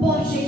Боже,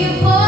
you pull